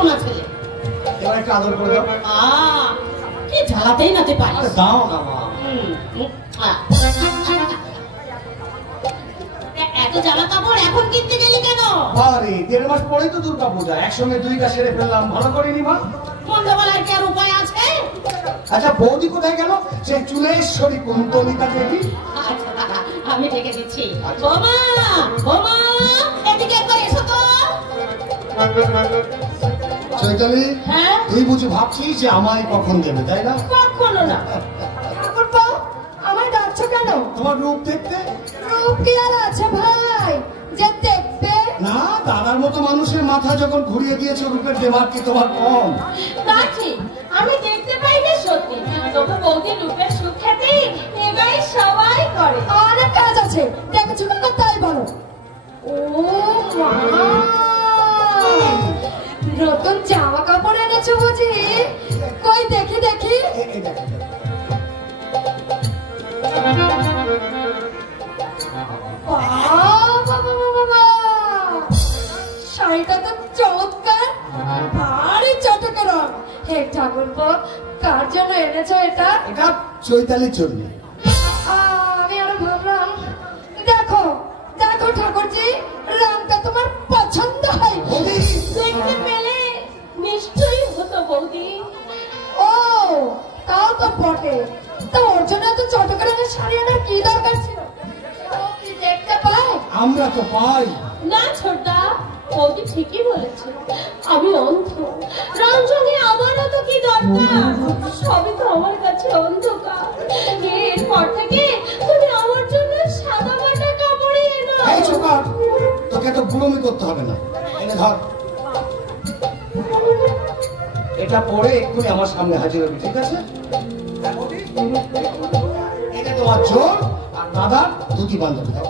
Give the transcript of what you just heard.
শোনা ছেলে। এবার একটু আদর করে দাও। কি ঝালাতেই নাতে পারি। দাও না মা। এত জামা কাপড় এখন কিনতে গেলি কেন? বারে 1.5 মাস পরেই তো দুর্গা পূজা, একসঙ্গে দুইটা সেরে ফেললাম, ভালো করিনি মা? মন্দ বলার কি আর উপায় আছে? আচ্ছা বৌদি কোথায় গেল? সে চুলেশ্বরী কুন্তলিকা দেবী। আমি ডেকে দিচ্ছি। বোমা, বোমা, এদিকে একবার এসো তো। চৈতালি, হ্যাঁ তুই বুঝি ভাবছিস যে আমায় কখন দেবে, তাই না? কখনো না। ঠাকুরপো, আমায় ডাকছো কেন? তোমার রূপ দেখতে। রূপ কি আর আছে ভাই যে দেখবে? না, দাদার মতো মানুষের মাথা যখন ঘুরিয়ে দিয়েছে, রূপের দেবার কি তোমার কম? তা ঠিক, আমি দেখতে পাই না সত্যি, তবু বৌদি রূপের সুখ খেতে এবারে সবাই করে। অনেক কাজ আছে, দেখেছো না তাই বলো। ও মা, নতুন জামা কাপড় এনেছো বুঝি? কই দেখি দেখি। শাড়িটা তো চমৎকার, ভারী চটকে রং। হে ঠাকুরপো, কার জন্য এনেছো এটা? এটা চৈতালির জন্য। আমি আরো ভাবলাম, দেখো দেখো ঠাকুরজি, রংটা তোমার পছন্দ হয়। দেখতে পেলে নিশ্চয়ই হতো বৌদি। ও তাও তো বটে, তা ওর জন্য তো চটকে রঙের শাড়ি আনার কি দরকার ছিল? ও কি দেখতে পায়? আমরা তো পাই না ছোটদা, বৌদি ঠিকই বলেছে, আমি অন্ধ। রঞ্জনে আমারও তো কি দরকার, সবই তো আমার কাছে অন্ধকার। এরপর থেকে তুমি আমার জন্য সাদা মাটা কাপড়ই এনো। এই ছোকা, তোকে তো বুড়োমি করতে হবে না, এনে ধর। এটা পরে এক্ষুনি আমার সামনে হাজির হবে, ঠিক আছে? এটা তোমার জোর আর দাদার দুটি বান্ধবী। দাও।